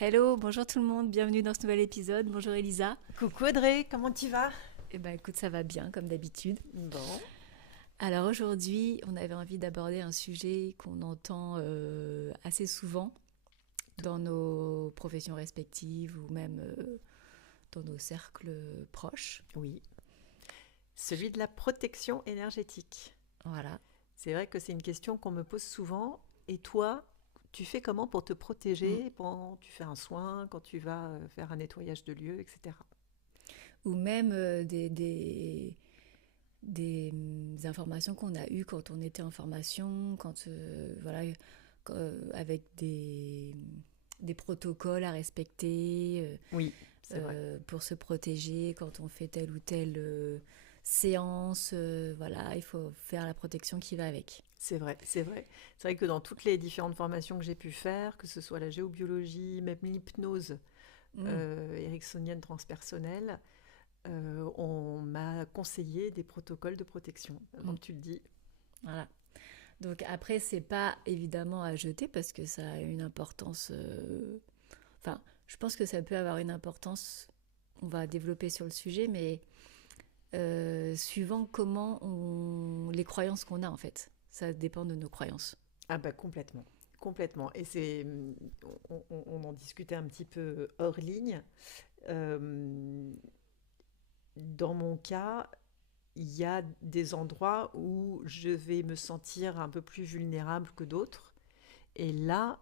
Hello, bonjour tout le monde, bienvenue dans ce nouvel épisode. Bonjour Elisa. Coucou Audrey, comment tu vas? Eh ben écoute, ça va bien comme d'habitude. Bon. Alors aujourd'hui, on avait envie d'aborder un sujet qu'on entend assez souvent dans nos professions respectives ou même dans nos cercles proches. Oui, celui de la protection énergétique. Voilà. C'est vrai que c'est une question qu'on me pose souvent. Et toi, tu fais comment pour te Mm. protéger quand tu fais un soin, quand tu vas faire un nettoyage de lieu, etc. Ou même des informations qu'on a eues quand on était en formation, quand voilà, avec des protocoles à respecter. Oui, c'est vrai. Pour se protéger quand on fait telle ou telle séance. Voilà, il faut faire la protection qui va avec. C'est vrai, c'est vrai. C'est vrai que dans toutes les différentes formations que j'ai pu faire, que ce soit la géobiologie, même l'hypnose Mm, ericksonienne transpersonnelle, on m'a conseillé des protocoles de protection. Avant mm, que tu le dis, voilà. Donc après, c'est pas évidemment à jeter parce que ça a une importance. Enfin, je pense que ça peut avoir une importance. On va développer sur le sujet, mais suivant les croyances qu'on a en fait. Ça dépend de nos croyances. ah bah complètement, complètement. Et on en discutait un petit peu hors ligne. Euh, dans mon cas, il y a des endroits où je vais me sentir un peu plus vulnérable que d'autres. Et là,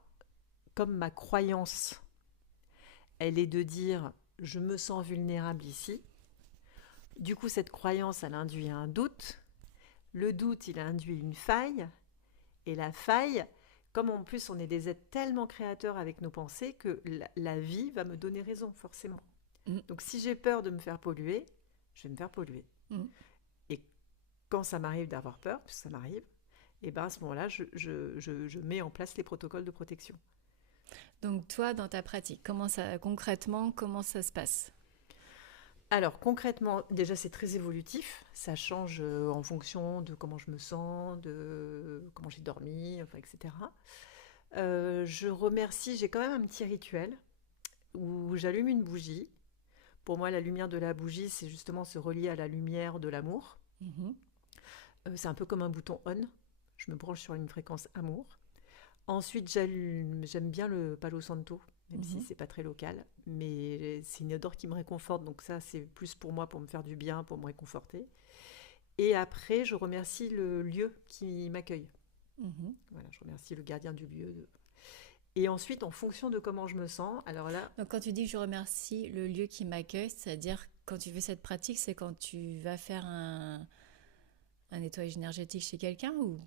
comme ma croyance, elle est de dire je me sens vulnérable ici. Du coup, cette croyance, elle induit un doute. Le doute, il induit une faille. Et la faille, comme en plus on est des êtres tellement créateurs avec nos pensées, que la vie va me donner raison, forcément. Mm, Donc si j'ai peur de me faire polluer, je vais me faire polluer. mm. Et quand ça m'arrive d'avoir peur, puisque ça m'arrive, et ben à ce moment-là, je mets en place les protocoles de protection. Donc toi, dans ta pratique, concrètement, comment ça se passe? Alors concrètement, déjà c'est très évolutif, ça change en fonction de comment je me sens, de comment j'ai dormi, enfin, etc. Je remercie, j'ai quand même un petit rituel où j'allume une bougie. Pour moi, la lumière de la bougie, c'est justement se relier à la lumière de l'amour. Mhm, C'est un peu comme un bouton on. Je me branche sur une fréquence amour. Ensuite, j'aime bien le Palo Santo, même si mhm. c'est pas très local, mais c'est une odeur qui me réconforte, donc ça c'est plus pour moi, pour me faire du bien, pour me réconforter. Et après, je remercie le lieu qui m'accueille. Mhm. Voilà, je remercie le gardien du lieu. Et ensuite, en fonction de comment je me sens, alors là, Donc quand tu dis je remercie le lieu qui m'accueille, c'est-à-dire quand tu fais cette pratique, c'est quand tu vas faire un nettoyage énergétique chez quelqu'un ou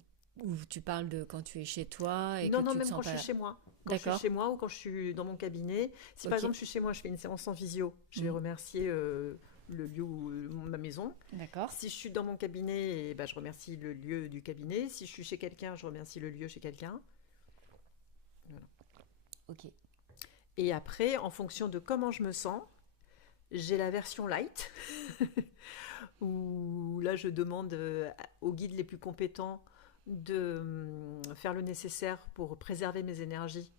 tu parles de quand tu es chez toi et que non, non, tu te même sens quand je pas suis là. chez moi. Quand je suis D'accord. chez moi ou quand je suis dans mon cabinet. Si par Ok. exemple je suis chez moi, je fais une séance en visio, je vais Mm. remercier le lieu ou ma maison. D'accord. Si je suis dans mon cabinet, eh ben, je remercie le lieu du cabinet. Si je suis chez quelqu'un, je remercie le lieu chez quelqu'un. Voilà. Ok. Et après, en fonction de comment je me sens, j'ai la version light, où là je demande aux guides les plus compétents de faire le nécessaire pour préserver mes énergies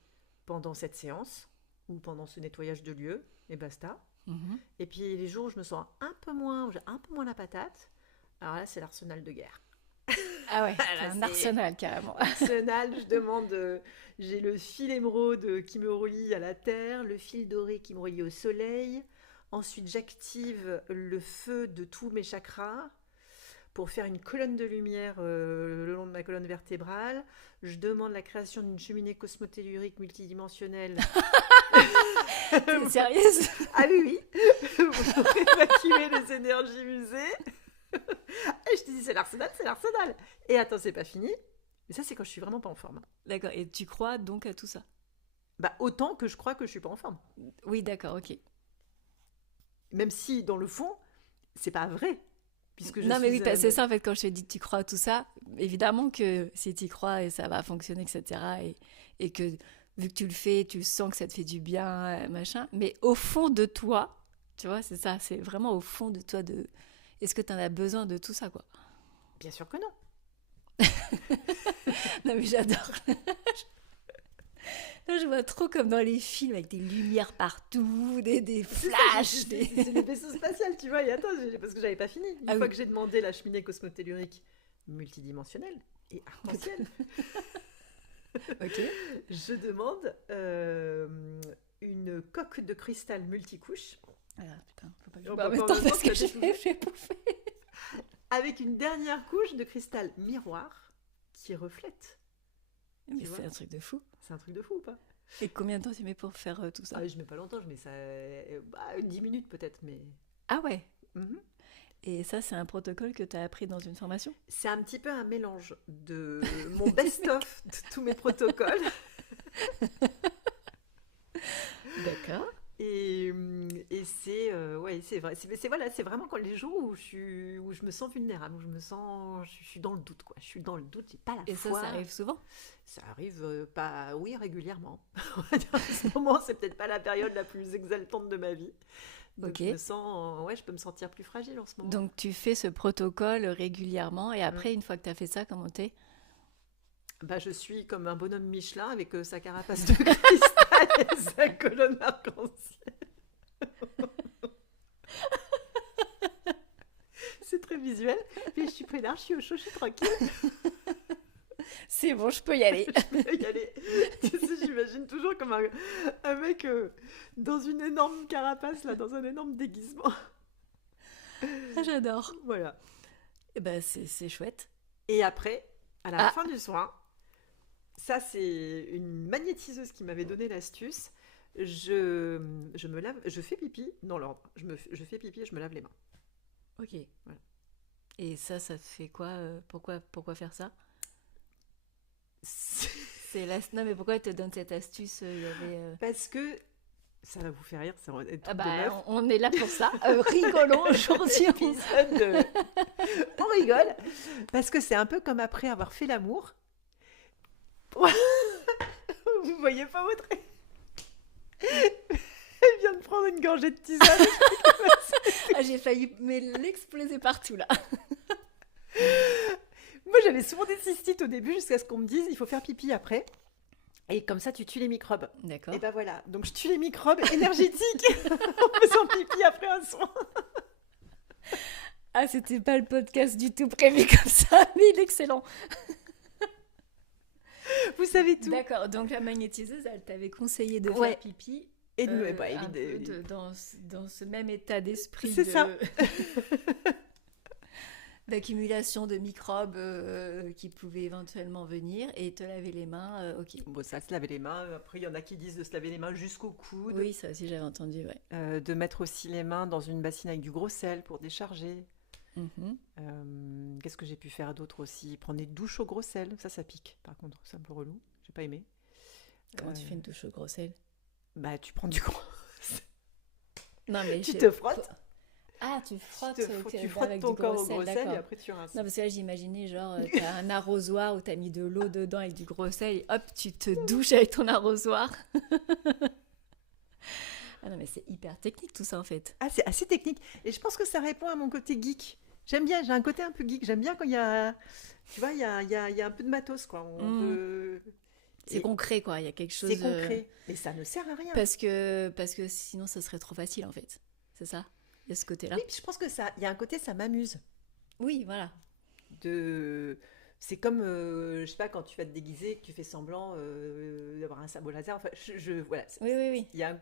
pendant cette séance ou pendant ce nettoyage de lieu, et basta. Mhm. Et puis les jours où je me sens un peu moins, où j'ai un peu moins la patate, alors là c'est l'arsenal de guerre. Ah ouais, t'as Là un c'est arsenal carrément. l'arsenal, je demande, j'ai le fil émeraude qui me relie à la terre, le fil doré qui me relie au soleil. Ensuite j'active le feu de tous mes chakras pour faire une colonne de lumière le long de ma colonne vertébrale. Je demande la création d'une cheminée cosmotellurique multidimensionnelle. T'es sérieuse? Ah oui, oui, pour évacuer les énergies usées. Et je te dis, c'est l'arsenal, c'est l'arsenal. Et attends, c'est pas fini. Mais ça, c'est quand je suis vraiment pas en forme. D'accord. Et tu crois donc à tout ça? Bah, autant que je crois que je suis pas en forme. Oui, d'accord, ok. Même si, dans le fond, c'est pas vrai. Puisque je Non, mais oui, suis. c'est ça en fait, quand je te dis que tu crois à tout ça, évidemment que si tu y crois et ça va fonctionner, etc. Et que vu que tu le fais, tu sens que ça te fait du bien, machin. Mais au fond de toi, tu vois, c'est ça, c'est vraiment au fond de toi de. Est-ce que tu en as besoin de tout ça, quoi? Bien sûr que non. Non, mais j'adore. Je vois trop comme dans les films avec des lumières partout, des C'est ça, flashs. c'est le vaisseau spatial, tu vois. Et attends, parce que j'avais pas fini. Une Ah fois oui. que j'ai demandé la cheminée cosmotellurique multidimensionnelle et arc-en-ciel, Ok. je demande une coque de cristal multicouche Ah putain, faut pas que je On boive en peut même pas en temps même parce temps, que ça je vais bouffer. avec une dernière couche de cristal miroir qui reflète. Mais Tu vois, c'est un truc de fou. c'est un truc de fou ou pas? Et combien de temps tu mets pour faire tout ça? Ah, je mets pas longtemps, je mets ça 10 minutes peut-être, mais Ah ouais. Mhm. Et ça, c'est un protocole que tu as appris dans une formation? C'est un petit peu un mélange de mon best-of de tous mes protocoles D'accord. et c'est ouais, c'est vrai, voilà, c'est vraiment quand les jours où je me sens vulnérable, où je suis dans le doute quoi, je suis dans le doute, j'ai pas la Et foi. ça arrive souvent? Ça arrive pas, oui, régulièrement. On va dire, en ce moment, c'est peut-être pas la période la plus exaltante de ma vie. Donc Ok. je me sens, ouais, je peux me sentir plus fragile en ce moment. Donc tu fais ce protocole régulièrement et Mm. après, une fois que tu as fait ça, comment t'es? Bah, je suis comme un bonhomme Michelin avec sa carapace de cristal et sa colonne arc-en-ciel. C'est très visuel. Puis je suis peinard, je suis au chaud, je suis tranquille. C'est bon, je peux y aller. Je peux y aller. Tu sais, j'imagine toujours comme un mec dans une énorme carapace, là, dans un énorme déguisement. Ah, j'adore. Voilà. Et ben, c'est chouette. Et après, à la Ah, fin du soin, ça c'est une magnétiseuse qui m'avait donné l'astuce. Je me lave, je fais pipi dans l'ordre. Je fais pipi et je me lave les mains. ok. Voilà. Et ça te fait quoi pourquoi faire ça? C'est la... Non, mais pourquoi elle te donne cette astuce? Il y avait... Parce que ça va vous faire rire, c'est un truc Ah de bah, meuf. on est là pour ça. Rigolons aujourd'hui. Épisode de- On rigole parce que c'est un peu comme après avoir fait l'amour. Vous voyez pas votre. Elle vient de prendre une gorgée de tisane. Ah, j'ai failli l'exploser partout là. Moi, j'avais souvent des cystites au début jusqu'à ce qu'on me dise il faut faire pipi après. Et comme ça, tu tues les microbes. D'accord. Et ben voilà. Donc, je tue les microbes énergétiques en faisant pipi après un soin. Ah, c'était pas le podcast du tout prévu comme ça, mais il est excellent. Vous savez tout. D'accord, donc la magnétiseuse, elle t'avait conseillé de Ouais. faire pipi Et de me. Bah, un peu dans ce même état d'esprit C'est ça. d'accumulation de microbes qui pouvaient éventuellement venir et te laver les mains, ok. Bon, ça, se laver les mains. Après, il y en a qui disent de se laver les mains jusqu'au coude. Oui, ça aussi j'avais entendu, ouais. De mettre aussi les mains dans une bassine avec du gros sel pour décharger. Mhm. Qu'est-ce que j'ai pu faire d'autre aussi? Prendre des douches au gros sel. Ça pique, par contre. C'est un peu relou. J'ai pas aimé. Comment tu fais une douche au gros sel? Bah, tu prends du gros. Non, mais Tu te frottes. Ah, tu frottes, Tu frottes avec ton du corps gros au gros sel, sel et d'accord. après tu rinces. Non, parce que là, j'imaginais, genre, t'as un arrosoir où t'as mis de l'eau dedans avec du gros sel et hop, tu te douches avec ton arrosoir. Ah non, mais c'est hyper technique tout ça, en fait. Ah, c'est assez technique. Et je pense que ça répond à mon côté geek. J'aime bien, j'ai un côté un peu geek. J'aime bien quand il y a. Tu vois, il y a un peu de matos, quoi. On peut. C'est Et concret, quoi. Il y a quelque chose... c'est concret. Mais ça ne sert à rien. Parce que sinon, ça serait trop facile, en fait. C'est ça? Il y a ce côté-là. Oui, puis je pense que ça. Il y a un côté, ça m'amuse. Oui, voilà. C'est comme, je sais pas, quand tu vas te déguiser, que tu fais semblant d'avoir un sabot laser. Enfin, voilà. Oui, oui, oui. Il y a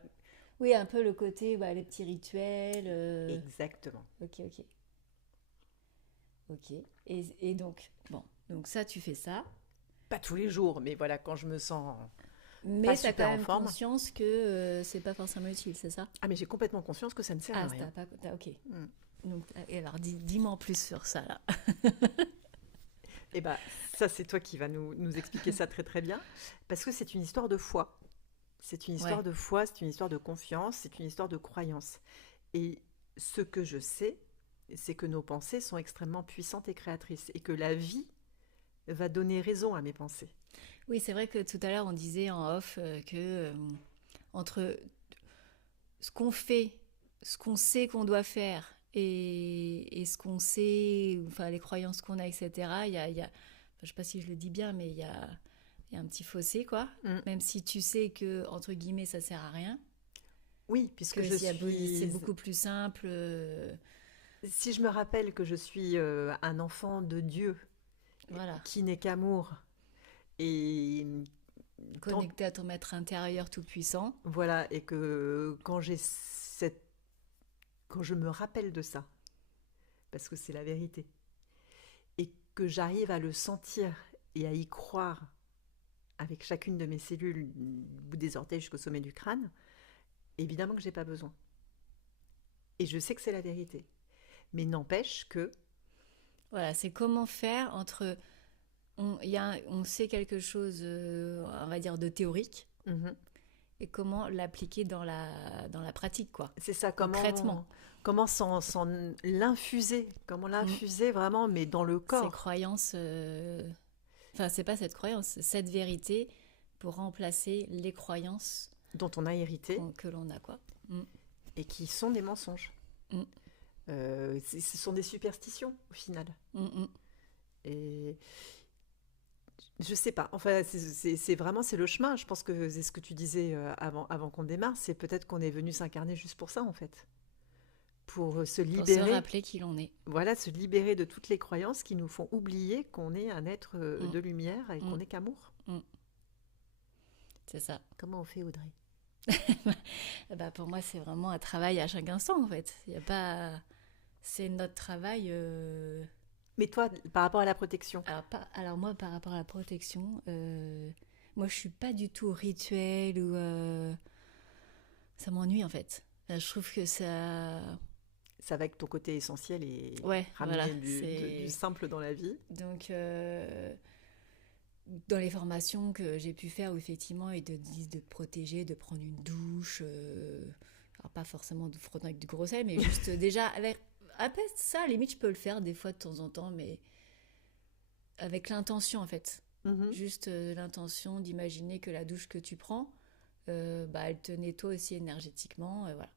Oui, un peu le côté, bah, les petits rituels. Exactement. Ok, ok. Ok. Et donc, bon. Donc ça, tu fais ça. Pas tous les jours, mais voilà, quand je me sens Mais pas tu as super quand en même forme. conscience que c'est pas forcément utile, c'est ça? Ah, mais j'ai complètement conscience que ça ne sert à Ah, rien. ok. Mm. Donc, et alors, dis-moi en plus sur ça, là. Et bah, ça, c'est toi qui vas nous expliquer ça très très bien. Parce que c'est une histoire de foi. C'est une histoire Ouais. de foi, c'est une histoire de confiance, c'est une histoire de croyance. Et ce que je sais, c'est que nos pensées sont extrêmement puissantes et créatrices. Et que la vie va donner raison à mes pensées. Oui, c'est vrai que tout à l'heure, on disait en off que entre ce qu'on fait, ce qu'on sait qu'on doit faire et ce qu'on sait, enfin les croyances qu'on a, etc., il y a enfin, je sais pas si je le dis bien, mais Il y a un petit fossé, quoi. Mm. Même si tu sais que, entre guillemets, ça sert à rien. Oui, puisque Que c'est beaucoup plus simple. Si je me rappelle que je suis un enfant de Dieu Voilà. qui n'est qu'amour, et tant, Connecté à ton maître intérieur tout puissant. voilà, et que quand je me rappelle de ça, parce que c'est la vérité, et que j'arrive à le sentir et à y croire avec chacune de mes cellules, du bout des orteils jusqu'au sommet du crâne, évidemment que j'ai pas besoin. Et je sais que c'est la vérité. Mais n'empêche que... Voilà, c'est comment faire entre... on sait quelque chose, on va dire, de théorique, Mhm. et comment l'appliquer dans la pratique, quoi. C'est ça, Concrètement. comment l'infuser, comment Mm. l'infuser vraiment, mais dans le Ces corps, croyances... Enfin, c'est pas cette croyance, c'est cette vérité pour remplacer les croyances dont on a hérité que l'on a, quoi. Mm. et qui sont des mensonges. Mm. Ce sont des superstitions au final. Mm, mm. Et je sais pas. Enfin, c'est vraiment c'est le chemin. Je pense que c'est ce que tu disais avant qu'on démarre. C'est peut-être qu'on est venu s'incarner juste pour ça en fait, pour se Pour se libérer. rappeler qui l'on est. Voilà, se libérer de toutes les croyances qui nous font oublier qu'on est un être Mm. de lumière et qu'on Mm. n'est qu'amour. Mm. C'est ça. Comment on fait, Audrey? Bah, pour moi, c'est vraiment un travail à chaque instant, en fait. Il y a pas... C'est notre travail... Mais toi, par rapport à la protection, Alors moi, par rapport à la protection, moi, je suis pas du tout rituel ou... Ça m'ennuie, en fait. Je trouve que ça... ça va avec ton côté essentiel et Ouais, voilà. ramener du simple dans la vie. Donc, dans les formations que j'ai pu faire, où effectivement, ils te disent de te protéger, de prendre une douche. Alors, pas forcément de frotter avec du gros sel, mais juste déjà avec. Après ça, à la limite, je peux le faire des fois de temps en temps, mais avec l'intention, en fait. Mhm. Juste l'intention d'imaginer que la douche que tu prends, bah, elle te nettoie aussi énergétiquement. Voilà.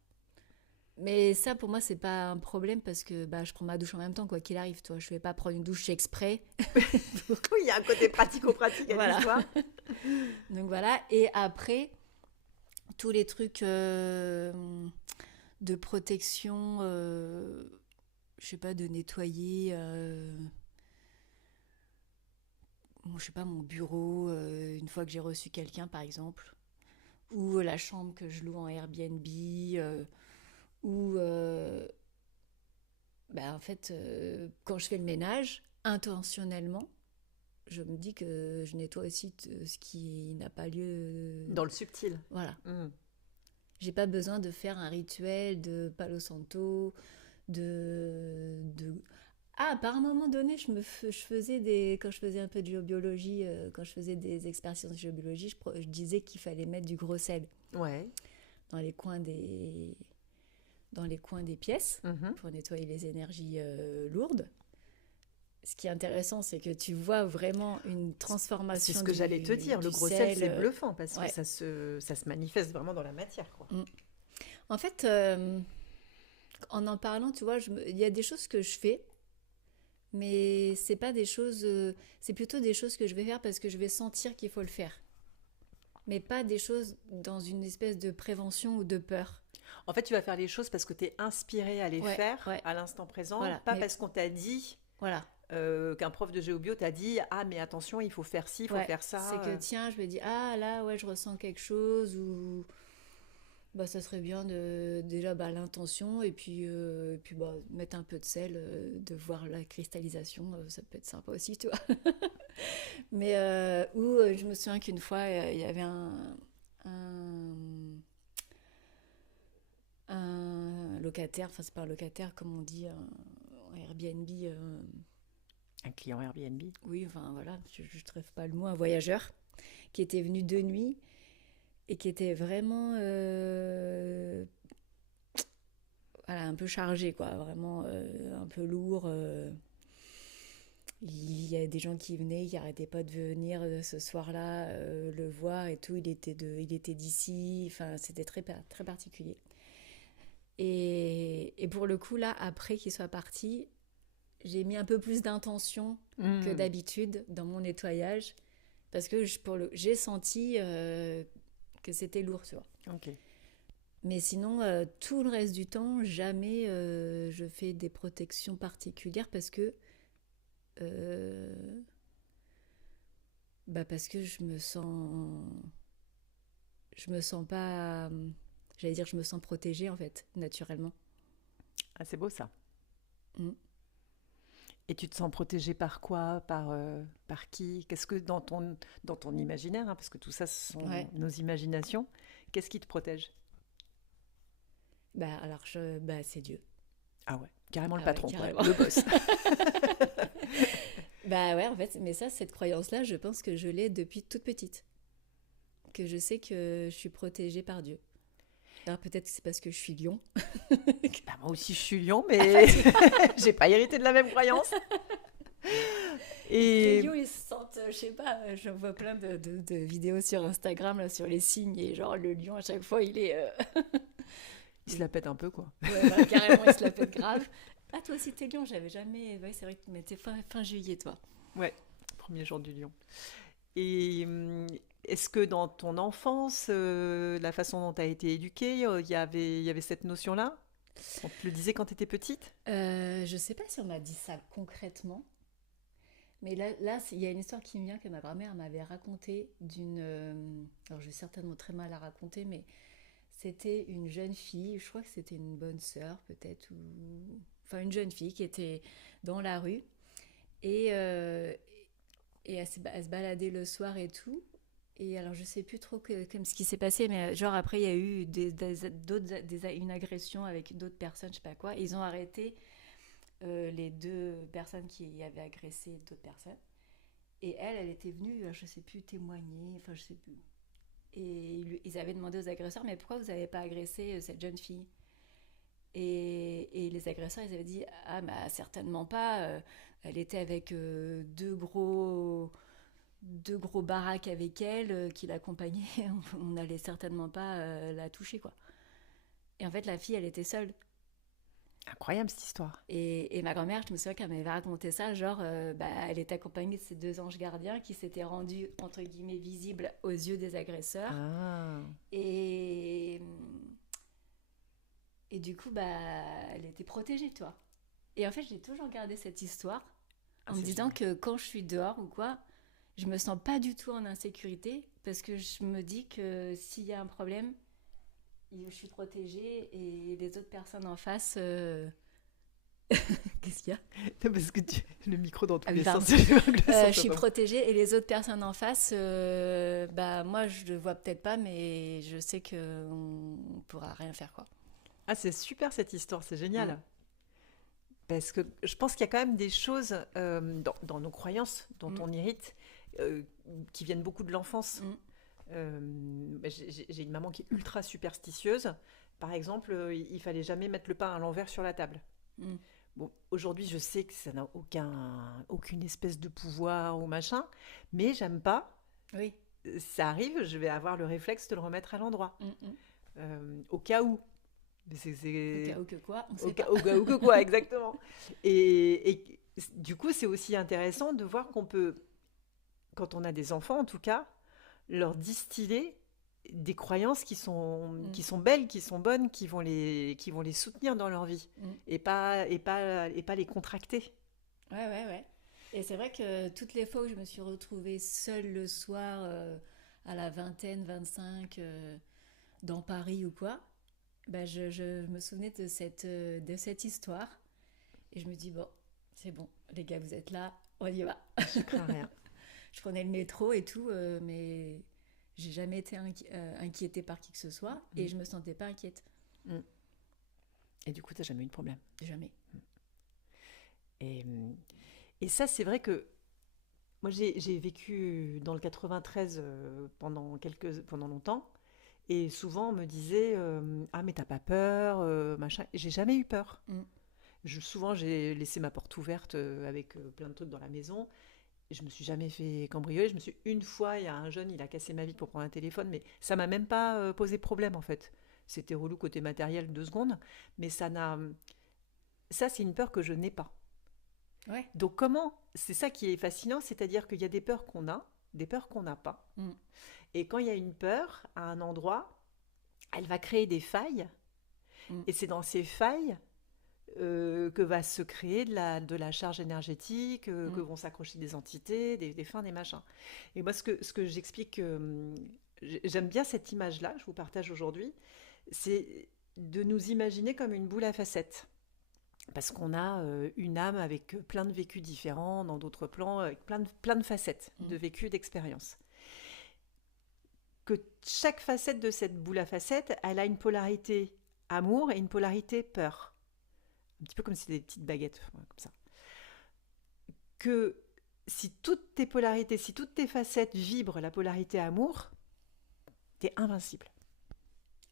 Mais ça, pour moi, c'est pas un problème parce que bah, je prends ma douche en même temps, quoi qu'il arrive. Toi, je vais pas prendre une douche exprès. Oui, il y a un côté pratico-pratique à Voilà. l'histoire. Donc voilà. Et après, tous les trucs de protection, je sais pas, de nettoyer, je sais pas, mon bureau, une fois que j'ai reçu quelqu'un, par exemple, ou la chambre que je loue en Airbnb, ou bah, en fait, quand je fais le ménage, intentionnellement, je me dis que je nettoie aussi ce qui n'a pas lieu. Dans le subtil. Voilà. Mhm. J'ai pas besoin de faire un rituel de Palo Santo, de... Ah, par un moment donné, je faisais quand je faisais un peu de géobiologie, quand je faisais des expériences de géobiologie, je disais qu'il fallait mettre du gros sel Ouais. dans les coins dans les coins des pièces Mhm. pour nettoyer les énergies lourdes. Ce qui est intéressant, c'est que tu vois vraiment une transformation C'est ce que j'allais te dire. du Le gros sel, c'est sel. bluffant parce Ouais. que ça se manifeste vraiment dans la matière, quoi. En fait, en parlant, tu vois, il y a des choses que je fais, mais c'est pas des choses. C'est plutôt des choses que je vais faire parce que je vais sentir qu'il faut le faire. Mais pas des choses dans une espèce de prévention ou de peur. En fait, tu vas faire les choses parce que tu es inspiré à les Ouais, faire ouais. à l'instant présent, Voilà, pas mais- parce qu'on t'a dit, Voilà. qu'un prof de géobio t'a dit, ah mais attention, il faut faire ci, il faut Ouais. faire ça. C'est que tiens, je me dis, ah là, ouais, je ressens quelque chose ou. Bah, ça serait bien de déjà bah, l'intention et puis bah, mettre un peu de sel, de voir la cristallisation, ça peut être sympa aussi, tu vois. Mais je me souviens qu'une fois, il y avait un, un locataire, enfin c'est pas un locataire comme on dit, un Airbnb, Un client Airbnb. oui, enfin voilà, je ne trouve pas le mot, un voyageur, qui était venu de nuit et qui était vraiment voilà, un peu chargé, quoi, vraiment un peu lourd. Il y a des gens qui venaient, qui n'arrêtaient pas de venir ce soir-là le voir et tout. Il était d'ici, enfin, c'était très particulier. Et pour le coup, là, après qu'il soit parti, j'ai mis un peu plus d'intention que d'habitude dans mon nettoyage. Parce que j'ai senti que c'était lourd, tu vois. Ok. Mais sinon, tout le reste du temps, jamais je fais des protections particulières euh, parce que je me sens pas, j'allais dire, je me sens protégée en fait, naturellement. Ah, c'est beau ça. Mm. Et tu te sens protégée par quoi? Par qui? Qu'est-ce que dans ton imaginaire, hein, parce que tout ça, ce sont Ouais. nos imaginations, qu'est-ce qui te protège? C'est Dieu. Ah ouais, carrément le Ah ouais, patron, quoi, carrément. le boss. Bah ouais, en fait, mais ça, cette croyance-là, je pense que je l'ai depuis toute petite. Que je sais que je suis protégée par Dieu. Alors peut-être que c'est parce que je suis lion. Bah, moi aussi, je suis lion, Ah, mais j'ai pas hérité de la même croyance. les Et lions, ils se sentent, je sais pas, je vois plein de vidéos sur Instagram là, sur les signes et genre le lion à chaque fois il est, il se la pète un peu, quoi. ouais, voilà, carrément il se la pète grave. Ah toi aussi t'es lion, j'avais jamais, ouais c'est vrai que mais t'es fin juillet toi. Ouais, premier jour du lion. Et est-ce que dans ton enfance, la façon dont tu as été éduquée, il y avait cette notion-là? On te le disait quand tu étais petite? Je sais pas si on m'a dit ça concrètement, mais il y a une histoire qui me vient que ma grand-mère m'avait racontée alors je vais certainement très mal la raconter, mais c'était une jeune fille, je crois que c'était une bonne sœur peut-être, ou enfin une jeune fille qui était dans la rue et, euh, et elle se baladait le soir et tout. Et alors je sais plus trop comme ce qui s'est passé, mais genre après il y a eu une agression avec d'autres personnes, je sais pas quoi. Ils ont arrêté les deux personnes qui avaient agressé d'autres personnes. Et elle était venue, je sais plus, témoigner, enfin je sais plus. Et ils avaient demandé aux agresseurs, mais pourquoi vous n'avez pas agressé cette jeune fille? Et les agresseurs, ils avaient dit, ah bah certainement pas, elle était avec deux gros baraques avec elle qui l'accompagnaient, on n'allait certainement pas la toucher, quoi. Et en fait, la fille, elle était seule. Incroyable cette histoire. Et ma grand-mère, je me souviens qu'elle m'avait raconté ça, genre, elle était accompagnée de ces deux anges gardiens qui s'étaient rendus, entre guillemets, visibles aux yeux des agresseurs. Ah, Et, et du coup, elle était protégée, toi. Et en fait, j'ai toujours gardé cette histoire ah en me c'est disant génial. que quand je suis dehors ou quoi, je me sens pas du tout en insécurité parce que je me dis que s'il y a un problème, je suis protégée et les autres personnes en face. Qu'est-ce qu'il y a? Parce que le micro dans tous Ah oui, les pardon. sens, c'est glaçant, Je suis pardon. protégée et les autres personnes en face, moi je le vois peut-être pas, mais je sais qu'on ne pourra rien faire quoi. Ah, c'est super cette histoire, c'est Mm, génial. Parce que je pense qu'il y a quand même des choses dans nos croyances dont mm, on hérite euh, qui viennent beaucoup de l'enfance. mm, J'ai une maman qui est ultra superstitieuse. Par exemple, il fallait jamais mettre le pain à l'envers sur la table. mm. Bon, aujourd'hui, je sais que ça n'a aucune espèce de pouvoir ou machin, mais j'aime pas. Oui. Ça arrive, je vais avoir le réflexe de le remettre à l'endroit, Mm, mm. au cas où. Au cas où que quoi, on sait pas. Au cas où que quoi, exactement. Et du coup, c'est aussi intéressant de voir qu'on peut, quand on a des enfants en tout cas, leur distiller des croyances Mm, qui sont belles, qui sont bonnes, qui vont les soutenir dans leur vie mm. et pas les contracter. Ouais, ouais, ouais. Et c'est vrai que toutes les fois où je me suis retrouvée seule le soir, à la vingtaine, 25, dans Paris ou quoi, je me souvenais de cette histoire. Et je me dis, bon, c'est bon, les gars, vous êtes là, on y va. Je crains rien. Je prenais le métro et tout, mais j'ai jamais été inquiétée par qui que ce soit et Mm, je me sentais pas inquiète. mm. Et du coup, t'as jamais eu de problème. Jamais. Et, et ça, c'est vrai que moi, j'ai vécu dans le 93 pendant longtemps. Et souvent, on me disait ah, mais t'as pas peur, machin. Et j'ai jamais eu peur. Mm, Souvent, j'ai laissé ma porte ouverte avec plein de trucs dans la maison. Et je me suis jamais fait cambrioler. Une fois, il y a un jeune, il a cassé ma vitre pour prendre un téléphone, mais ça m'a même pas posé problème en fait. C'était relou côté matériel 2 secondes, mais ça, c'est une peur que je n'ai pas. ouais. Donc c'est ça qui est fascinant, c'est-à-dire qu'il y a des peurs qu'on a, des peurs qu'on n'a pas. Mm. Et quand il y a une peur à un endroit, elle va créer des failles. Mm. Et c'est dans ces failles que va se créer de la charge énergétique, que vont s'accrocher des entités, des fins, des machins. Et moi, ce que j'explique, j'aime bien cette image-là que je vous partage aujourd'hui, c'est de nous imaginer comme une boule à facettes. Parce qu'on a une âme avec plein de vécus différents, dans d'autres plans, avec plein de facettes, de vécus, d'expériences. Que chaque facette de cette boule à facettes, elle a une polarité amour et une polarité peur. Un petit peu comme si c'était des petites baguettes, comme ça. Que si toutes tes polarités, si toutes tes facettes vibrent la polarité amour, t'es invincible.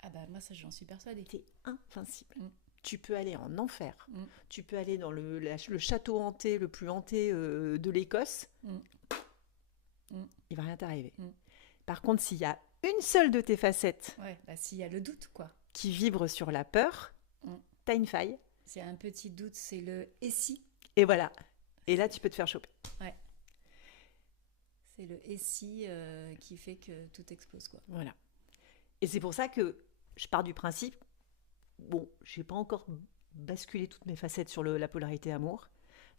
Ah bah moi ça j'en suis persuadée. T'es invincible. Mm. Tu peux aller en enfer. Mm. Tu peux aller dans le château hanté, le plus hanté de l'Écosse. Mm. Mm. Il va rien t'arriver. Mm. Par contre, s'il y a une seule de tes facettes bah s'il y a le doute quoi. qui vibre sur la peur, t'as une faille. S'il y a un petit doute, c'est le « et si ». Et voilà. Et là, tu peux te faire choper. Ouais. C'est le « et si » qui fait que tout explose quoi. Voilà. Et c'est pour ça que je pars du principe, bon, je n'ai pas encore basculé toutes mes facettes sur la polarité amour.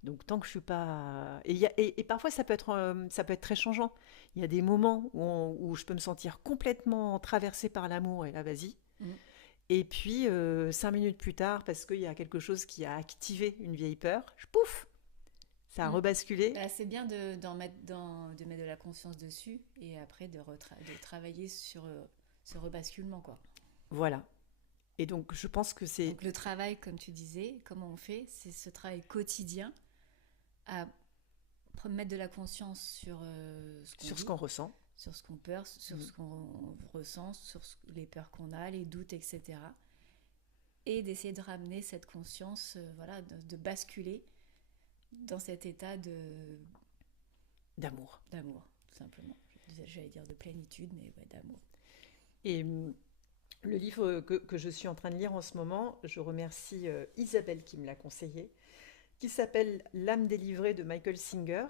Donc tant que je suis pas... Et parfois ça peut être très changeant. Il y a des moments où je peux me sentir complètement traversée par l'amour et là vas-y. Et puis 5 minutes plus tard, parce qu'il y a quelque chose qui a activé une vieille peur, pouf, ça a rebasculé. Bah, c'est bien de mettre de la conscience dessus et après de travailler sur ce rebasculement quoi. Voilà. Et donc je pense que c'est... Donc le travail, comme tu disais, comment on fait, c'est ce travail quotidien à mettre de la conscience sur ce qu'on ressent, sur ce qu'on peur, sur ce qu'on ressent, sur les peurs qu'on a, les doutes, etc. Et d'essayer de ramener cette conscience, de basculer dans cet état d'amour. D'amour, tout simplement. J'allais dire de plénitude, mais ouais, d'amour. Et le livre que je suis en train de lire en ce moment, je remercie Isabelle qui me l'a conseillé, qui s'appelle L'âme délivrée de Michael Singer,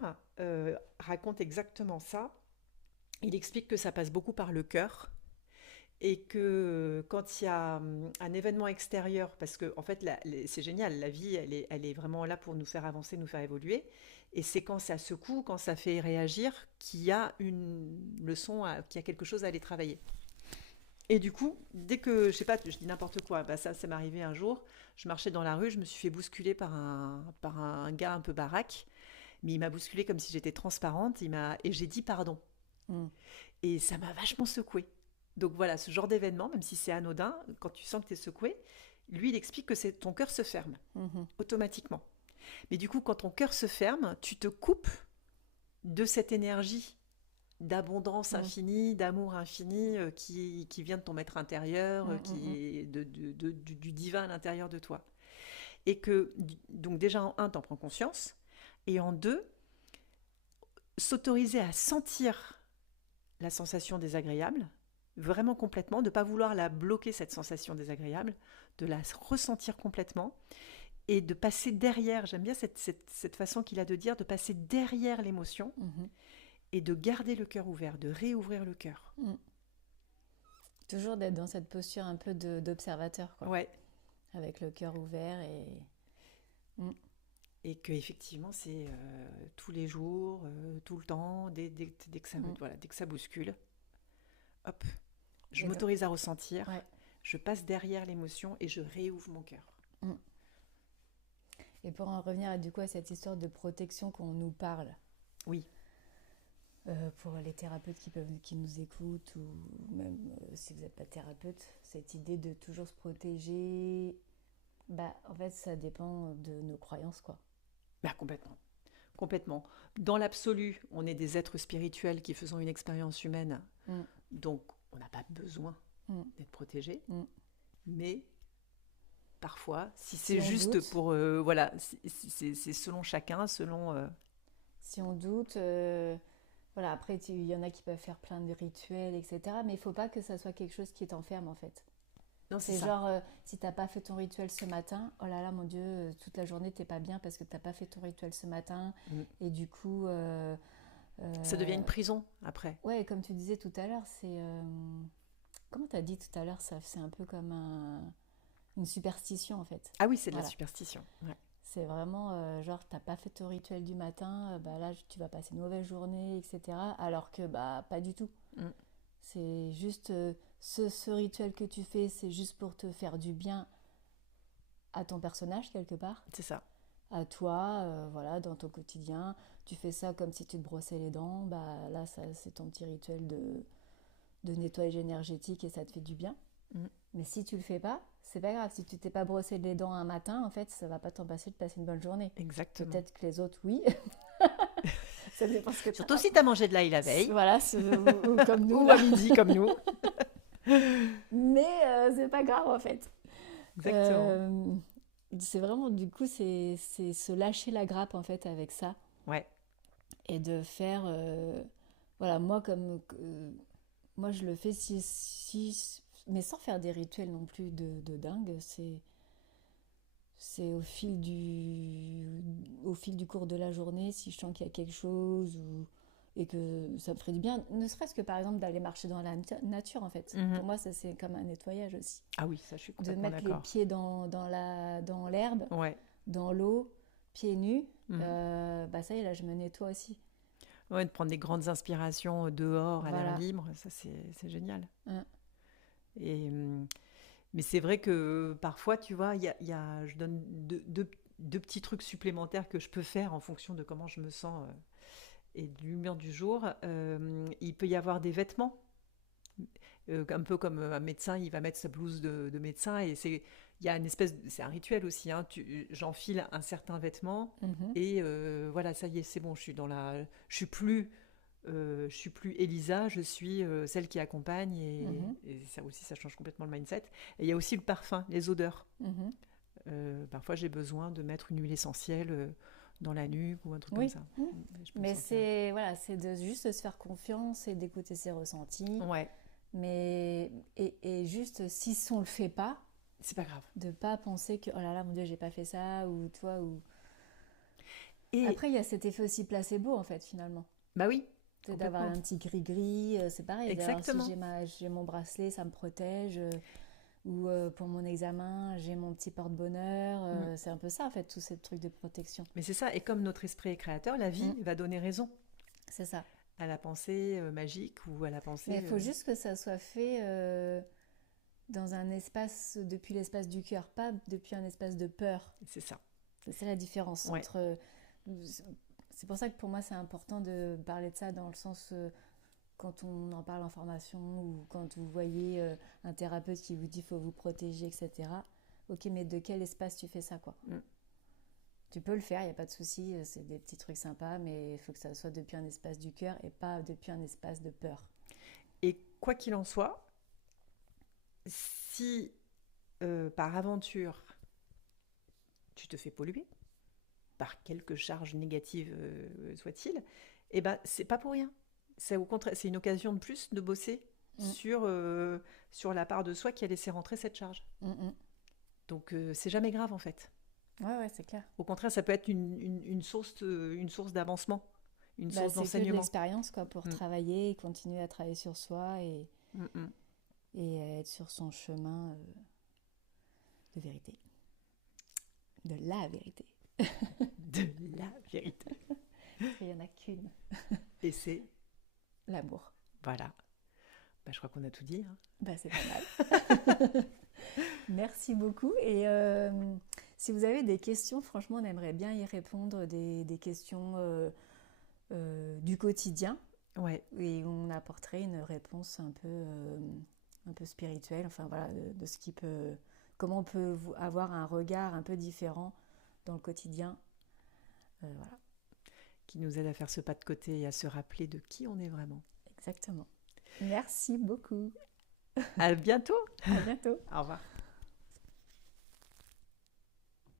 raconte exactement ça. Il explique que ça passe beaucoup par le cœur et que quand il y a un événement extérieur, parce que en fait c'est génial, la vie elle est vraiment là pour nous faire avancer, nous faire évoluer, et c'est quand ça secoue, quand ça fait réagir qu'il y a une leçon, qu'il y a quelque chose à aller travailler. Et du coup, dès que, je sais pas, je dis n'importe quoi, bah ça m'est arrivé un jour, je marchais dans la rue, je me suis fait bousculer par un gars un peu baraque, mais il m'a bousculée comme si j'étais transparente, et j'ai dit pardon. Et ça m'a vachement secouée. Donc voilà, ce genre d'événement, même si c'est anodin, quand tu sens que tu es secoué, lui, il explique que ton cœur se ferme automatiquement. Mais du coup, quand ton cœur se ferme, tu te coupes de cette énergie d'abondance infinie, d'amour infini qui vient de ton maître intérieur, qui est du divin à l'intérieur de toi. Et que, donc déjà en 1, t'en prends conscience, et en 2, s'autoriser à sentir la sensation désagréable, vraiment complètement, de ne pas vouloir la bloquer, cette sensation désagréable, de la ressentir complètement, et de passer derrière, j'aime bien cette façon qu'il a de dire, de passer derrière l'émotion, et de garder le cœur ouvert, de réouvrir le cœur. Toujours d'être dans cette posture un peu d'observateur, quoi. Ouais. Avec le cœur ouvert et qu'effectivement c'est tous les jours, tout le temps, dès que ça bouscule, hop, je m'autorise à ressentir, je passe derrière l'émotion et je réouvre mon cœur. Et pour en revenir du coup à cette histoire de protection qu'on nous parle. Oui. Pour les thérapeutes qui nous écoutent, ou même si vous n'êtes pas thérapeute, cette idée de toujours se protéger, en fait ça dépend de nos croyances, quoi. Complètement. Dans l'absolu, on est des êtres spirituels qui faisons une expérience humaine, donc on n'a pas besoin d'être protégés, mais parfois, si c'est juste doute, pour... c'est selon chacun, selon... Si on doute... après, il y en a qui peuvent faire plein de rituels, etc. Mais il ne faut pas que ça soit quelque chose qui t'enferme, en fait. Non, c'est genre, si tu n'as pas fait ton rituel ce matin, oh là là, mon Dieu, toute la journée, tu n'es pas bien parce que tu n'as pas fait ton rituel ce matin. Et du coup, Ça devient une Euh, prison après. ouais, comme tu disais tout à l'heure, comment tu as dit tout à l'heure, ça, c'est un peu comme une superstition en fait. Ah oui, c'est de la Voilà. superstition. Ouais. C'est vraiment genre, t'as pas fait ton rituel du matin, bah là, tu vas passer une mauvaise journée, etc. Alors que, bah, pas du tout. Mm. C'est juste ce rituel que tu fais, c'est juste pour te faire du bien à ton personnage quelque part, C'est ça. à toi, voilà, dans ton quotidien. Tu fais ça comme si tu te brossais les dents, bah là, ça, c'est ton petit rituel de nettoyage énergétique et ça te fait du bien. Mm. Mais si tu le fais pas, c'est pas grave. Si tu t'es pas brossé les dents un matin, en fait, ça va pas t'empêcher de passer une bonne journée. Exactement. Peut-être que les autres, oui. Ça dépend ce que tu Surtout as. si tu as mangé de l'ail la veille Voilà, ou comme nous, ou là. à midi comme nous. Mais c'est pas grave, en fait. Exactement. Euh, c'est vraiment, du coup, c'est se lâcher la grappe, en fait, avec ça. Ouais. Et de faire... voilà, moi, je le fais mais sans faire des rituels non plus de dingue. C'est au fil du cours de la journée, si je sens qu'il y a quelque chose et que ça me ferait du bien, ne serait-ce que par exemple d'aller marcher dans la nature en fait. Mhm. Pour moi, ça c'est comme un nettoyage aussi. Ah oui, ça je suis De complètement mettre les d'accord. pieds dans l'herbe, Ouais. dans l'eau, pieds nus, Mhm. bah ça y est, là je me nettoie aussi. Ouais, de prendre des grandes inspirations dehors, à l'air Voilà. libre, ça c'est génial. Hein. Et, mais c'est vrai que parfois, tu vois, je donne deux petits trucs supplémentaires que je peux faire en fonction de comment je me sens et de l'humeur du jour. Il peut y avoir des vêtements, un peu comme un médecin, il va mettre sa blouse de médecin et il y a une espèce, c'est un rituel aussi. Hein, j'enfile un certain vêtement Mhm. et voilà, ça y est, c'est bon, je suis plus Elisa, je suis celle qui accompagne Mhm. et ça aussi, ça change complètement le mindset. Et il y a aussi le parfum, les odeurs. Mhm. Parfois, j'ai besoin de mettre une huile essentielle dans la nuque ou un truc comme Oui. ça. Mhm. Je peux me Mais sentir. c'est de juste se faire confiance et d'écouter ses ressentis. Ouais, Mais et juste si on le fait pas, c'est pas grave. de pas penser que oh là là mon Dieu j'ai pas fait ça ou toi ou Et après il y a cet effet aussi placebo en fait finalement. bah oui, C'est d'avoir complètement. un petit gris-gris, c'est pareil. D'ailleurs, si Exactement. j'ai mon bracelet, ça me protège. Ou pour mon examen, j'ai mon petit porte-bonheur. Mm. C'est un peu ça, en fait, tous ces trucs de protection. Mais c'est ça. Et comme notre esprit est créateur, la vie Mm, va donner raison c'est ça. à la pensée magique ou à la Mais pensée. il faut juste que ça soit fait dans un espace, depuis l'espace du cœur, pas depuis un espace de peur. C'est ça. C'est ça la différence Ouais. entre. C'est pour ça que pour moi, c'est important de parler de ça dans le sens quand on en parle en formation ou quand vous voyez un thérapeute qui vous dit faut vous protéger, etc. Ok, mais de quel espace tu fais ça, quoi? Mm. Tu peux le faire, il n'y a pas de souci, c'est des petits trucs sympas, mais il faut que ça soit depuis un espace du cœur et pas depuis un espace de peur. Et quoi qu'il en soit, si par aventure tu te fais polluer par quelque charge négative soit-il, eh ben c'est pas pour rien. C'est au contraire, c'est une occasion de plus de bosser Mm, sur la part de soi qui a laissé rentrer cette charge. mm, mm. Donc c'est jamais grave en fait. Ouais, ouais, c'est clair. Au contraire, ça peut être une source d'avancement, une Bah, source c'est que de d'enseignement. l'expérience, quoi, pour Mm, travailler et continuer à travailler sur soi mm, mm. et être sur son chemin de vérité. De la vérité. De la vérité. Il n'y en a qu'une. Et c'est, L'amour. voilà, bah, je crois qu'on a tout dit. Hein. Bah, c'est pas mal. Merci beaucoup. Et si vous avez des questions, franchement, on aimerait bien y répondre, des questions du quotidien. Ouais, Et on apporterait une réponse un peu spirituelle, enfin voilà, de ce qui peut, comment on peut avoir un regard un peu différent dans le quotidien. Voilà, qui nous aide à faire ce pas de côté et à se rappeler de qui on est vraiment. exactement. Merci beaucoup. À bientôt. À bientôt. Au revoir.